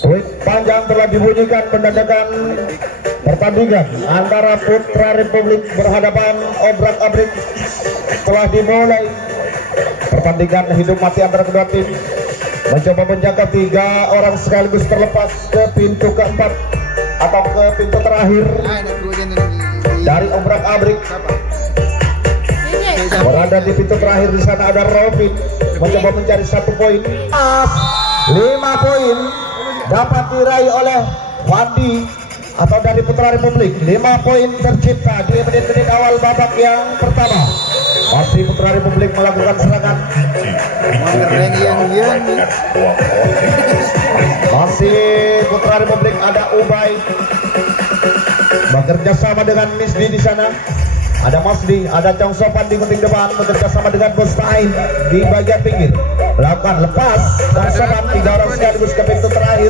Duit panjang telah dibunyikan menandakan pertandingan antara Putra Republik berhadapan Obrak-abrik telah dimulai. Pertandingan hidup mati antara kedua tim, mencoba menjaga 3 orang sekaligus terlepas ke pintu keempat atau ke pintu terakhir dari Obrak-abrik. Berada di pintu terakhir, di sana ada Robin mencoba mencari 1 poin. 5 poin dapat diraih oleh Wandi atau dari Putra Republik. 5 poin tercipta di menit-menit awal babak yang pertama. Masih Putra Republik melakukan serangan. Masih Putra Republik, ada Ubay bekerja sama dengan Misdi di sana. Ada Masdi, ada Chong Sopan di gunting depan bekerja sama dengan Bustain di bagian pinggir. Melakukan lepas Chong Sopan, 3 orang sekaligus ke pintu terakhir.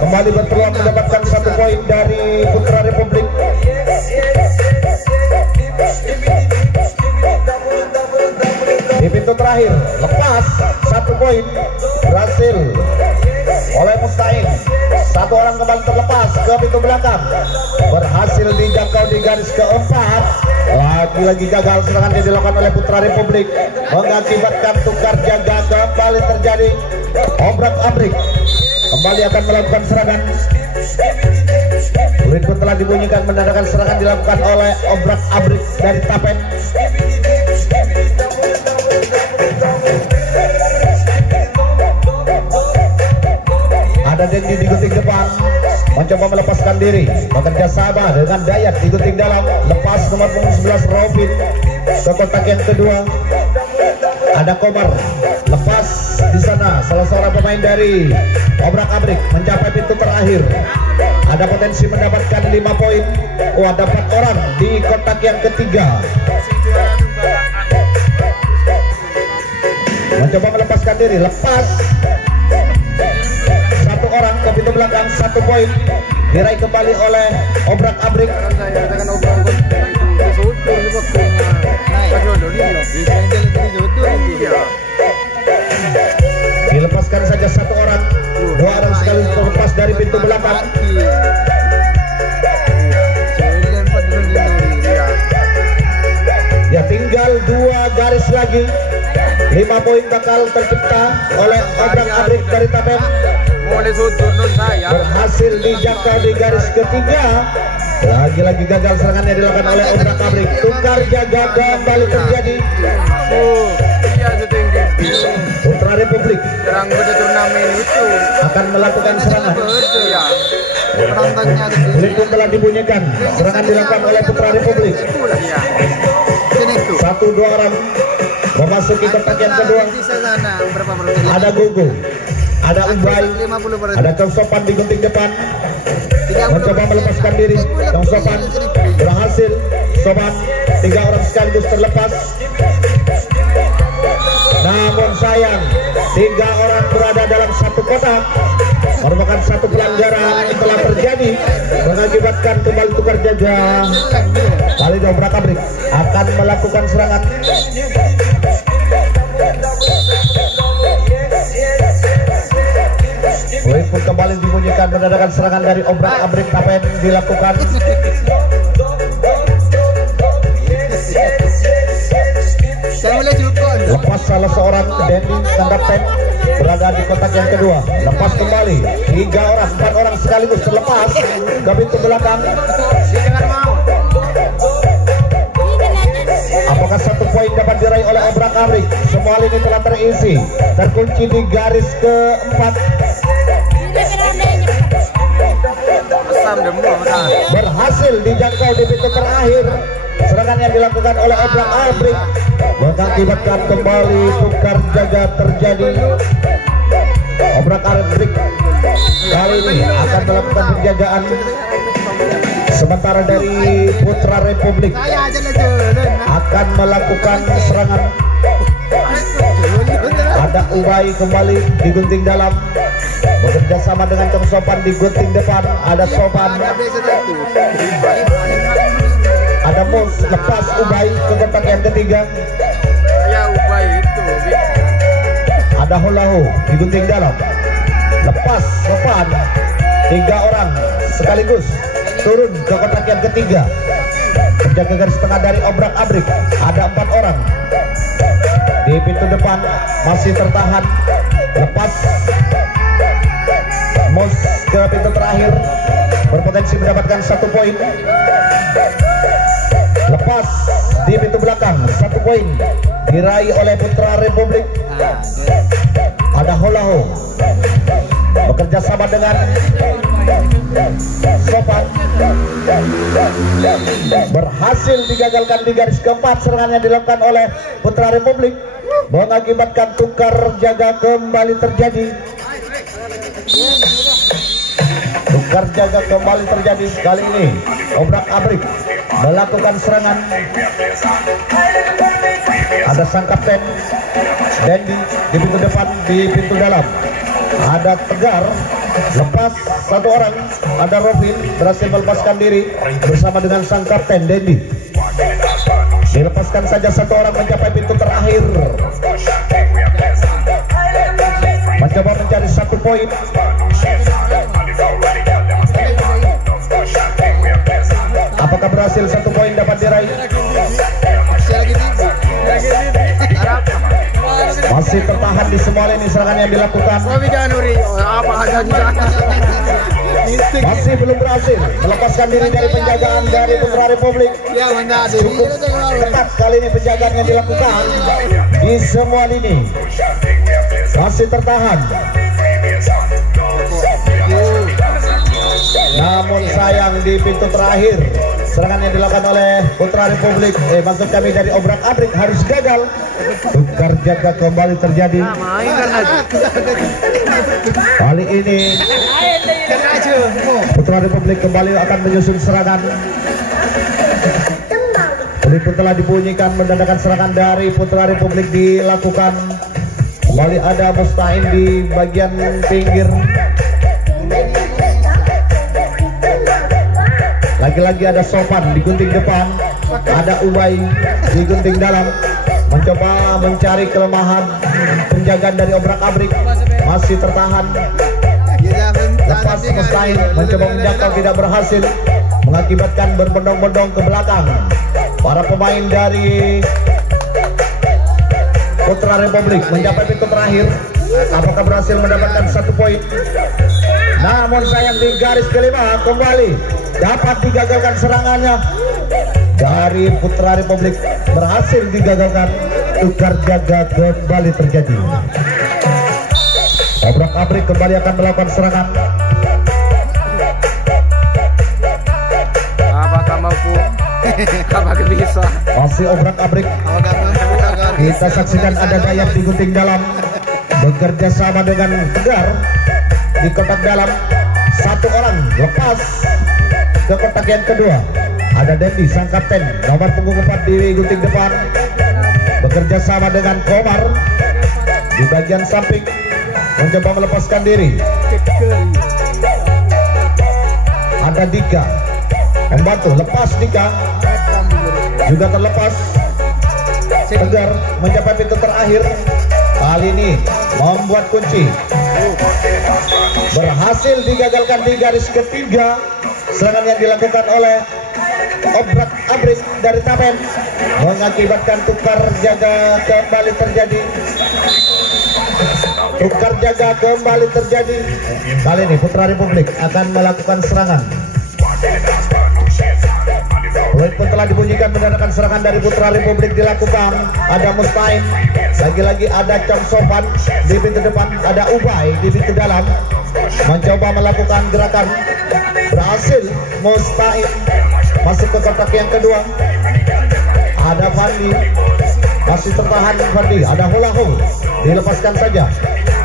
Kembali berpeluang mendapatkan 1 poin dari Putra Republik. Di pintu terakhir lepas 1 poin berhasil oleh Mustain. 1 orang kembali terlepas ke pintu belakang, berhasil dijangkau di garis keempat. Lagi-lagi gagal serangan yang dilakukan oleh Putra Republik, mengakibatkan tukar jaga kembali terjadi. Obrak-abrik kembali akan melakukan serangan. Burit pun telah dibunyikan menandakan serangan dilakukan oleh Obrak-abrik dari Tapen. Ada Dendi di gunting depan mencoba melepaskan diri, bekerja sama dengan Dayat di gunting dalam. Lepas nomor 11 Robin ke kotak yang kedua. Ada Komar lepas di sana, salah seorang pemain dari Obrak-abrik mencapai pintu terakhir. Ada potensi mendapatkan 5 poin. Ada 4 orang di kotak yang ketiga. Mencoba melepaskan diri, lepas 1 orang ke pintu belakang. 1 poin diraih kembali oleh Obrak-abrik. Dilepaskan saja 1 orang, 2 orang sekali terlepas dari pintu belakang. Ya, tinggal 2 garis lagi. 5 poin bakal tercipta oleh Obrak-abrik dari Tapen. Berhasil dijangkau di garis ketiga. Lagi-lagi gagal serangan yang dilakukan oleh Obrak-abrik. Tukar jaga kembali terjadi. Putra Republik akan melakukan serangan. Bulit pun telah dibunyikan. Serangan dilakukan oleh Putra Republik. 1-2 orang memasuki kotak yang kedua. Ada Gugu, ada Ubay, ada Chong Sopan di gunting depan, mencoba melepaskan diri. Chong Sopan berhasil. Sopan, 3 orang sekaligus terlepas. Namun sayang, 3 orang berada dalam 1 kotak. Merupakan 1 pelanggaran yang telah terjadi, mengakibatkan kembali tukar jaga. Kali ini Obrak-abrik akan melakukan serangan. Poin pun kembali dibunyikan menandakan serangan dari Obrak-abrik Tapen dilakukan. Lepas salah seorang Dendi Tapen berada di kotak yang kedua. Lepas kembali 3 orang, 4 orang sekaligus terlepas ke pintu belakang. Apakah 1 poin dapat diraih oleh Obrak-abrik? Semua lini telah terisi, terkunci di garis keempat. Berhasil dijangkau di pintu terakhir. Serangan yang dilakukan oleh Obrak-abrik mengakibatkan kembali tukar jaga terjadi. Obrak-abrik kali ini akan melakukan penjagaan, sementara dari Putra Republik akan melakukan serangan. Ada Ubay kembali di gunting dalam, bekerja sama dengan Chong Sopan di gunting depan. Ada Sopan, ada Mus, lepas Ubay ke kotak yang ketiga. Ada Holahu digunting dalam, lepas sopan, 3 orang sekaligus turun ke kotak yang ketiga. Menjaga garis tengah dari obrak-abrik ada 4 orang di pintu depan, masih tertahan, lepas Mus ke pintu terakhir, berpotensi mendapatkan 1 poin. Lepas di pintu belakang, 1 poin diraih oleh Putra Republik. Ada Holahu bekerja sama dengan Sopan, berhasil digagalkan di garis keempat. Serangan yang dilakukan oleh Putra Republik mengakibatkan tukar jaga kembali terjadi. Tukar jaga kembali terjadi. Kali ini obrak-abrik melakukan serangan. Ada sang kapten Dendi di pintu depan, di pintu dalam ada Tegar, lepas 1 orang. Ada Robin berhasil melepaskan diri bersama dengan sang kapten Dendi. Dilepaskan saja 1 orang mencapai pintu terakhir, mencoba mencari 1 poin. Apakah berhasil 1 poin dapat diraih? Masih tertahan di semua lini serangan yang dilakukan. Masih belum berhasil melepaskan diri dari penjagaan dari Putra Republik. Cukup ketat kali ini penjagaan yang dilakukan di semua lini. Masih tertahan. Namun sayang di pintu terakhir serangan yang dilakukan oleh Putra Republik, maksud kami dari obrak-abrik, harus gagal. Tukar jaga kembali terjadi. Kali ini Putra Republik kembali akan menyusun serangan. Pelipur telah dibunyikan, menandakan serangan dari Putra Republik dilakukan. Kembali ada Mustain di bagian pinggir. Lagi-lagi ada Sopan digunting depan, ada Ubay digunting dalam, mencoba mencari kelemahan penjagaan dari obrak-abrik, masih tertahan. Lepas Mustain mencoba menjangkau, tidak berhasil, mengakibatkan berbondong-bondong ke belakang para pemain dari Putra Republik. Mencapai pintu terakhir, apakah berhasil mendapatkan 1 poin? Namun sayang di garis kelima kembali dapat digagalkan serangannya dari Putra Republik, berhasil digagalkan. Tukar jaga kembali terjadi. Obrak-abrik kembali akan melakukan serangan. Apakah mampu? Apakah bisa? Masih obrak-abrik. Kita saksikan ada Dayat digunting dalam, bekerja sama dengan Tegar di kotak dalam. 1 orang lepas ke kotak yang kedua. Ada Dendi sang kapten nomor punggung 4 di gunting depan, bekerja sama dengan Komar di bagian samping, mencoba melepaskan diri. Ada Dika membantu, lepas Dika juga terlepas. Tegar mencapai pintu terakhir, kali ini membuat kunci. Berhasil digagalkan di garis ketiga. Serangan yang dilakukan oleh obrak-abrik dari Tapen mengakibatkan tukar jaga kembali terjadi. Tukar jaga kembali terjadi. Kali ini Putra Republik akan melakukan serangan. Poin pun telah dibunyikan, menandakan serangan dari Putra Republik dilakukan. Ada Mustain, lagi-lagi ada Chong Sopan di pintu depan, ada Ubay di pintu dalam, mencoba melakukan gerakan. Berhasil Mustain masuk ke kotak yang kedua. Ada Fandi, masih tertahan Fandi. Ada Holahu, dilepaskan saja.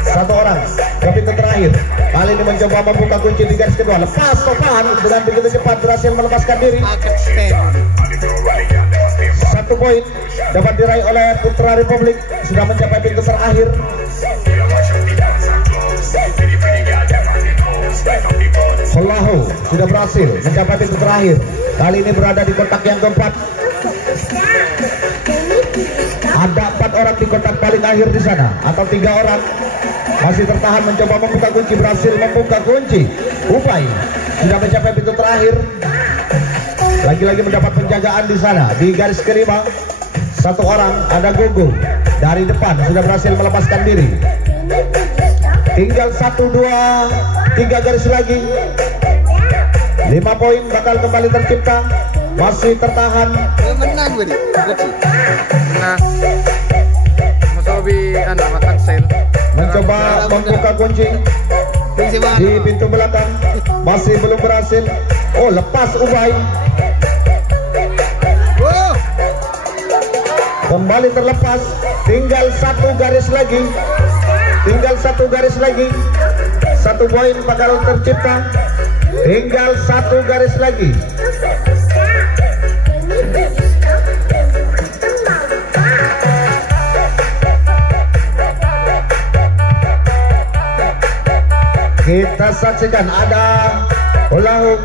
1 orang ke pintu terakhir. Kali ini mencoba membuka kunci di garis kedua. Lepas Sopan dengan begitu cepat berhasil melepaskan diri. 1 poin dapat diraih oleh Putra Republik. Sudah mencapai pintu terakhir. Holahu sudah berhasil mencapai pintu terakhir. Kali ini berada di kotak yang keempat. Ada 4 orang di kotak paling akhir di sana, atau 3 orang masih tertahan mencoba membuka kunci, berhasil membuka kunci. Ubay sudah mencapai pintu terakhir, lagi-lagi mendapat penjagaan di sana di garis kelima. 1 orang, ada Gogo dari depan sudah berhasil melepaskan diri. Tinggal 1, 2, 3 garis lagi. 5 poin bakal kembali tercipta. Masih tertahan. Menang gue nih. Nah, Mas Obi anak matang sel. Mencoba membuka kunci di pintu belakang, masih belum berhasil. Oh, lepas Ubay. Kembali terlepas. Tinggal 1 garis lagi. Tinggal 1 garis lagi. 1 poin bakal tercipta. Tinggal 1 garis lagi. Kita saksikan ada Olahu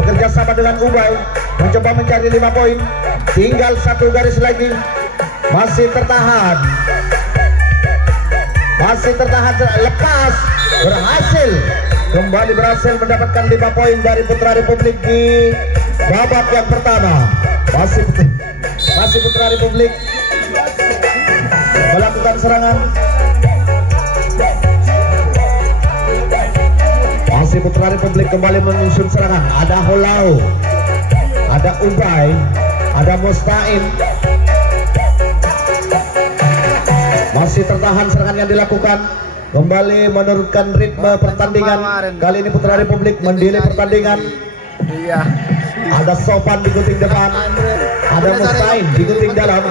bekerja sama dengan Ubay mencoba mencari 5 poin. Tinggal 1 garis lagi. Masih tertahan. Masih tertahan. Lepas. Berhasil. Kembali berhasil mendapatkan 5 poin dari Putra Republik di babak yang pertama. Masih Putra Republik melakukan serangan. Masih Putra Republik kembali menyusun serangan. Ada Holau, ada Ubay, ada Mustain. Masih tertahan serangan yang dilakukan. Kembali menurunkan ritme pertandingan. Kali ini Putra Republik mendelay pertandingan. Iya. Ada Sopan di gunting depan, ada Mustain di gunting dalam.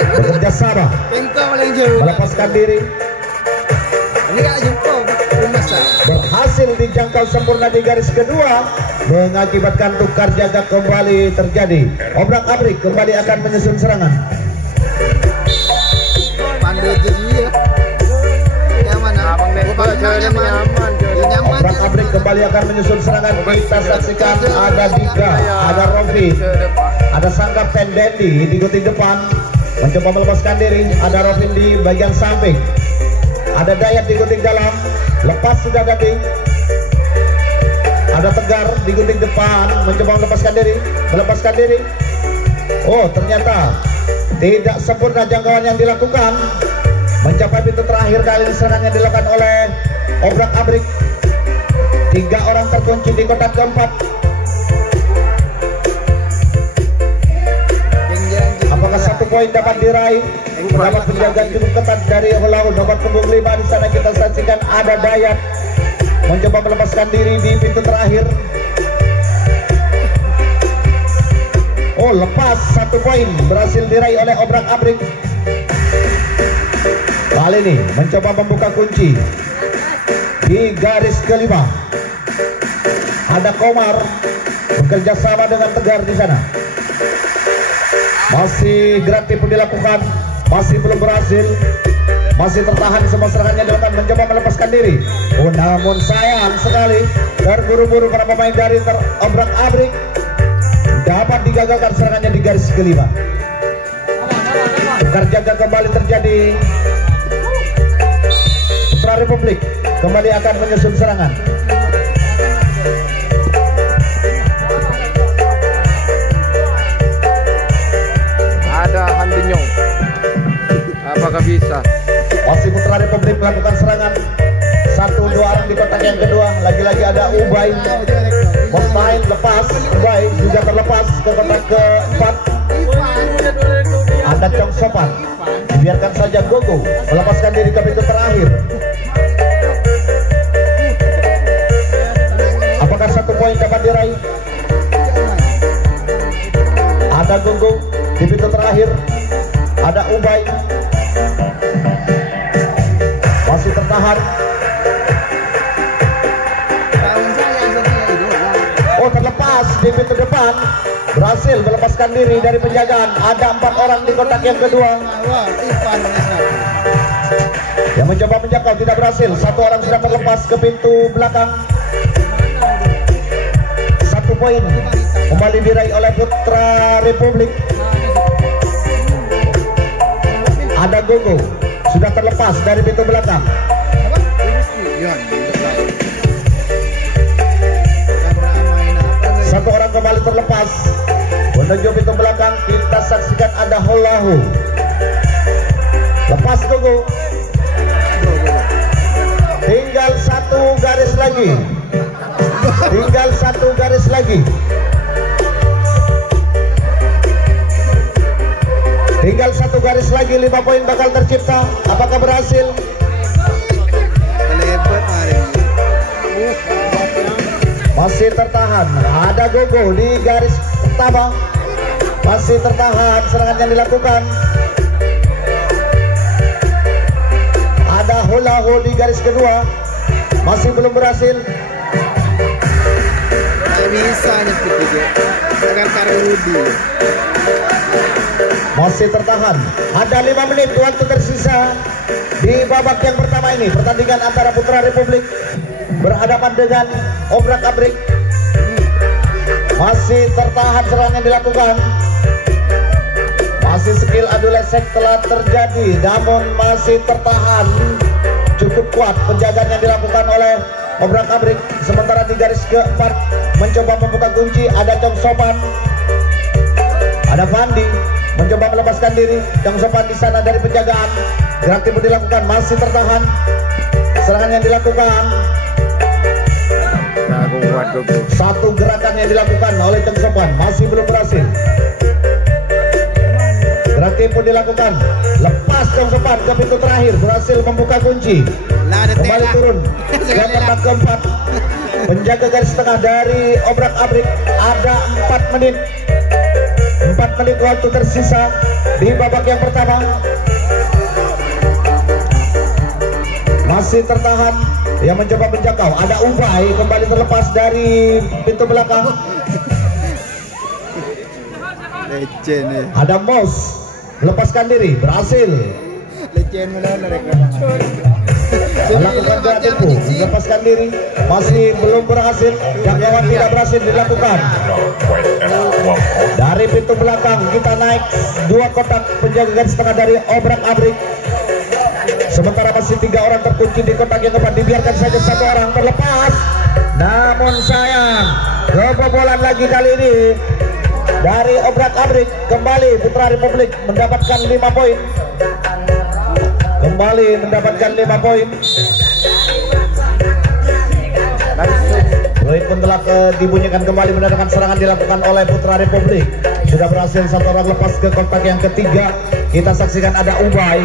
Bekerja sama melepaskan diri. Ini gak jumpa Berhasil dijangkau sempurna di garis kedua, mengakibatkan tukar jaga kembali terjadi. Obrak-abrik kembali akan menyusun serangan. Pandu itu dia. Yang mana? Abang Dek, nyaman. Obrak-abrik kembali akan menyusun serangan. Kita saksikan ada Dika, ada Rofi, ada Sangka Pendendi di gunting depan mencoba melepaskan diri. Ada Rofin di bagian samping, ada Dayat di gunting dalam, lepas sudah tadi. Ada Tegar di gunting depan mencoba melepaskan diri. Oh, ternyata tidak sempurna jangkauan yang dilakukan. Mencapai pintu terakhir, kali ini serangan yang dilakukan oleh Obrak-abrik. 3 orang terkunci di kotak keempat. Apakah 1 poin dapat diraih? Mendapat penjagaan cukup ketat dari Holau. Nomor punggung 5 di sana kita saksikan ada Dayat mencoba melepaskan diri di pintu terakhir. Oh, lepas 1 poin berhasil diraih oleh Obrak-abrik. Kali ini mencoba membuka kunci di garis kelima. Ada Komar bekerja sama dengan Tegar di sana. Masih gerak tipu dilakukan, masih belum berhasil. Masih tertahan semua serangannya dilakukan, mencoba melepaskan diri. Oh, namun sayang sekali terburu-buru para pemain dari Obrak-abrik dapat digagalkan serangannya di garis kelima. Tukar jaga kembali terjadi. Putra Republik kembali akan menyusun serangan. Ada Handinyong. Apakah bisa? Masih Putra Republik melakukan serangan. 1-2 orang di kotak yang kedua. Lagi-lagi ada Ubay. Mustain lepas. Ubay juga terlepas ke kotak keempat. Ada Chong Sopan. Biarkan saja Gogo melepaskan diri ke pintu terakhir. Apakah 1 poin dapat diraih? Ada Gogo di pintu terakhir. Ada Ubay masih tertahan. Oh, terlepas di pintu depan, berhasil melepaskan diri dari penjagaan. Ada 4 orang di kotak yang kedua yang mencoba menjangkau, tidak berhasil. 1 orang sudah terlepas ke pintu belakang. 1 poin kembali diraih oleh Putra Republik. Ada Gogo sudah terlepas dari pintu belakang. Satu orang kembali terlepas menuju pintu belakang. Kita saksikan ada Holahu. Lepas Gogo. Tinggal satu garis lagi. Tinggal satu garis lagi. Tinggal satu garis lagi, 5 poin bakal tercipta. Apakah berhasil? Masih tertahan. Ada Gogo di garis pertama. Masih tertahan serangan yang dilakukan. Ada Holahu di garis kedua. Masih belum berhasil. Bisa nyepit juga. Sekarang Rudi. Masih tertahan. Ada 5 menit waktu tersisa di babak yang pertama ini. Pertandingan antara Putra Republik berhadapan dengan Obrak Abrik. Masih tertahan serangan yang dilakukan. Masih skill adu lesek telah terjadi, namun masih tertahan cukup kuat penjagaan yang dilakukan oleh Obrak Abrik. Sementara di garis keempat mencoba membuka kunci ada Chong Sopan, ada Fandi mencoba melepaskan diri. Chong Sopan di sana dari penjagaan. Gerak timur dilakukan, masih tertahan serangan yang dilakukan. Satu gerakan yang dilakukan oleh Chong Sopan masih belum berhasil. Gerak timur dilakukan, lepas Chong Sopan ke pintu terakhir, berhasil membuka kunci. Kembali turun ke tempat keempat. Penjaga garis tengah dari Obrak Abrik. Ada 4 menit. 4 menit waktu tersisa di babak yang pertama. Masih tertahan. Yang mencoba menjangkau. Ada Ubay kembali terlepas dari pintu belakang. Ada Mos melepaskan diri, berhasil. Melakukan gerak tempo, melepaskan diri, masih belum berhasil. Jangkauan tidak berhasil dilakukan. Dari pintu belakang kita naik 2 kotak penjaga garis tengah dari Obrak Abrik. Sementara masih 3 orang terkunci di kotak yang keempat. Dibiarkan saja 1 orang terlepas. Namun sayang, kebobolan lagi kali ini dari Obrak Abrik. Kembali Putra Republik mendapatkan 5 poin. Kembali mendapatkan 5 poin. Fluid pun telah dibunyikan kembali menandakan serangan dilakukan oleh Putra Republik. Sudah berhasil 1 orang lepas ke kotak yang ketiga. Kita saksikan ada Ubay.